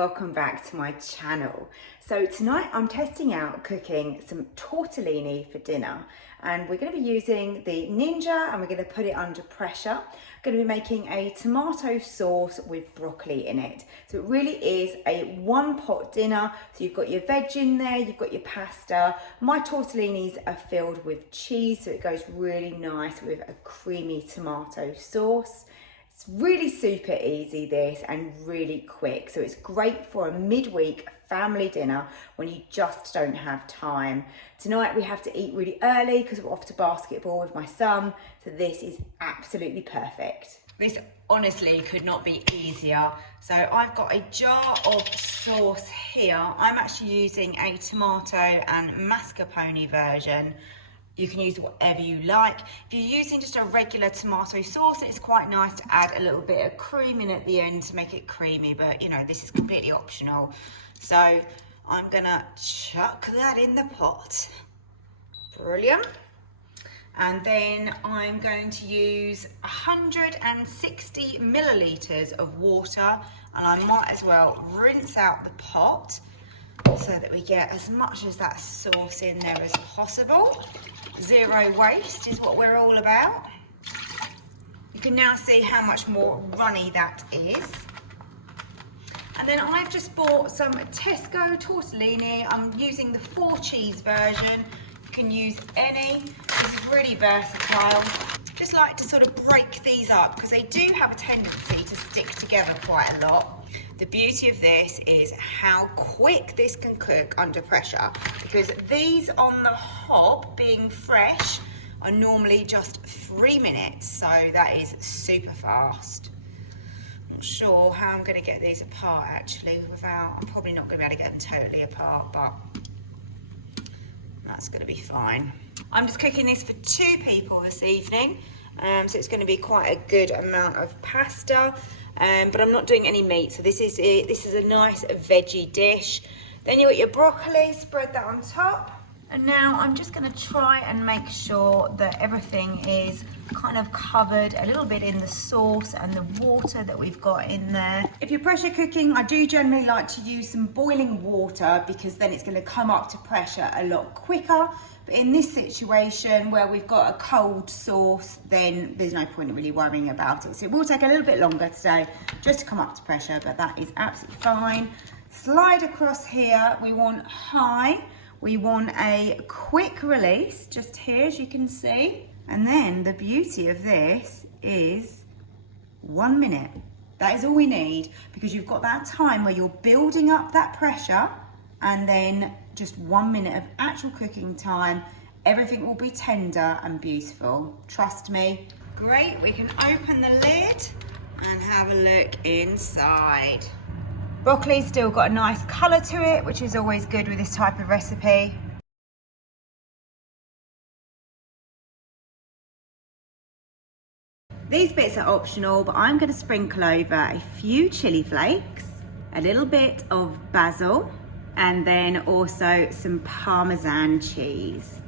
welcome back to my channel. So tonight I'm testing out cooking some tortellini for dinner, and we're going to be using the Ninja and we're going to put it under pressure. I'm going to be making a tomato sauce with broccoli in it. So it really is a one pot dinner. So you've got your veg in there, you've got your pasta. My tortellinis are filled with cheese, so it goes really nice with a creamy tomato sauce. It's really super easy this, and really quick, so it's great for a midweek family dinner when you just don't have time. Tonight we have to eat really early because we're off to basketball with my son, so this is absolutely perfect. This honestly could not be easier. So I've got a jar of sauce here. I'm actually using a tomato and mascarpone version. You can use whatever you like. If you're using just a regular tomato sauce, it's quite nice to add a little bit of cream in at the end to make it creamy, but you know, this is completely optional. So I'm gonna chuck that in the pot. Brilliant. And then I'm going to use 160 milliliters of water, and I might as well rinse out the pot so that we get as much as that sauce in there as possible. Zero waste is what we're all about. You can now see how much more runny that is. And then I've just bought some Tesco tortellini. I'm using the 4 cheese version. You can use any. This is really versatile. Just like to sort of break these up because they do have a tendency to stick together quite a lot. The beauty of this is how quick this can cook under pressure, because these on the hob, being fresh, are normally just 3 minutes, so that is super fast. Not sure how I'm going to get these apart actually I'm probably not going to be able to get them totally apart, but that's going to be fine. I'm just cooking this for 2 people this evening, so it's going to be quite a good amount of pasta. But I'm not doing any meat, so this is a nice veggie dish. Then you got your broccoli, spread that on top. And now I'm just going to try and make sure that everything is kind of covered a little bit in the sauce and the water that we've got in there. If you're pressure cooking, I do generally like to use some boiling water because then it's going to come up to pressure a lot quicker. But in this situation where we've got a cold sauce, then there's no point in really worrying about it. So it will take a little bit longer today just to come up to pressure, but that is absolutely fine. Slide across here. We want high. We want a quick release just here, as you can see. And then the beauty of this is 1 minute. That is all we need, because you've got that time where you're building up that pressure, and then just 1 minute of actual cooking time. Everything will be tender and beautiful. Trust me. Great, we can open the lid and have a look inside. Broccoli's still got a nice colour to it, which is always good with this type of recipe. These bits are optional, but I'm going to sprinkle over a few chili flakes, a little bit of basil, and then also some Parmesan cheese.